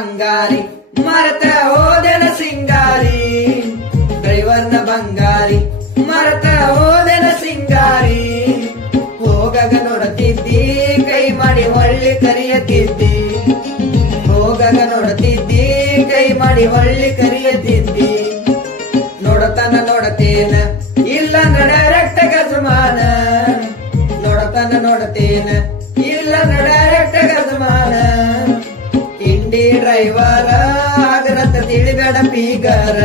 ಬಂಗಾರಿ ಮರತ ಹೋದೆನ ಸಿಂಗಾರಿ ಡ್ರೈವರ್ನ ಬಂಗಾರಿ ಮರತ ಹೋದೆನ ಸಿಂಗಾರಿ ಹೋಗಗ ನೋಡುತ್ತಿದ್ದಿ ಕೈ ಮಾಡಿ ಹೊಳ್ಳಿ ಕರೆಯುತ್ತಿದ್ದಿ ಹೋಗಗ ನೋಡುತ್ತಿದ್ದಿ ಕೈ ಮಾಡಿ ಹೊಳ್ಳಿ ಕರೆಯುತ್ತಿದ್ದಿ ನೋಡತನ ನೋಡತೇನ ಇಲ್ಲ ಡೈರೆಕ್ಟ್ ಗಜಮಾನ ನೋಡತನ ನೋಡತೇನ ಇಲ್ಲ ಡೈರೆಕ್ಟ್ ಗಜಮಾನ ಇಂಡಿ ಡ್ರೈವರ ಆಗರತ ತಿಳಿಬೇಡ ಪೀಗರ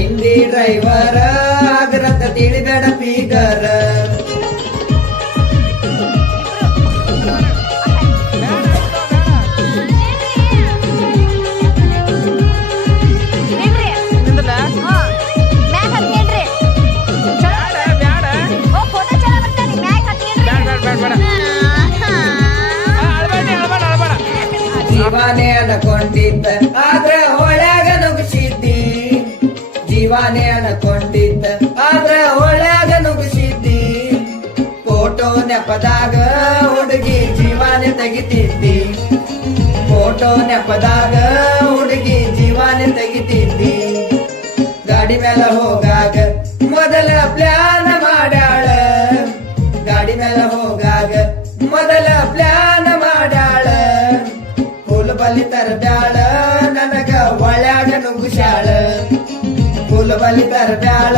ಇಂಡಿ ಡ್ರೈವರ ಆಗರತ ತಿಳಿಬೇಡ ಪೀಗರ ಜೀವಾನೇ ಅನ್ಕೊಂಡಿದ್ದ ಆದ್ರೆ ಹೊಳ್ಯಾಗ ನುಗ್ಸಿದ್ದಿ ಜೀವಾನೇ ಅನ್ಕೊಂಡಿದ್ದ ಆದ್ರೆ ಹೊಳ್ಯಾಗ ನುಗ್ಸಿದ್ದಿ ಫೋಟೋ ನೆಪದಾಗ ಹುಡುಗಿ ಜೀವಾನೆ ತೆಗಿತಿದ್ದಿ ಫೋಟೋ ನೆಪದಾಗ ಹುಡುಗಿ ಜೀವಾನೆ ತೆಗಿತಿದ್ದಿ ಗಾಡಿ ಮೇಲೆ ಹೋಗಾಗ ಮೊದಲ ಪ್ಲಾನ್ ಮಾಡ್ಯಾಳ ಗಾಡಿ ಮೇಲೆ ಹೋಗಾಗ ಮೊದಲ ಪ್ಲಾನ್ ಮಾಡ್ಯಾಳ ಬಲಿ ತರಬ್ಯಾಳ ನನಗ ಒಳ್ಯಾಗ ನುಗ್ಗುಶಾಳ ಬಲಿ ತರಬ್ಯಾಳ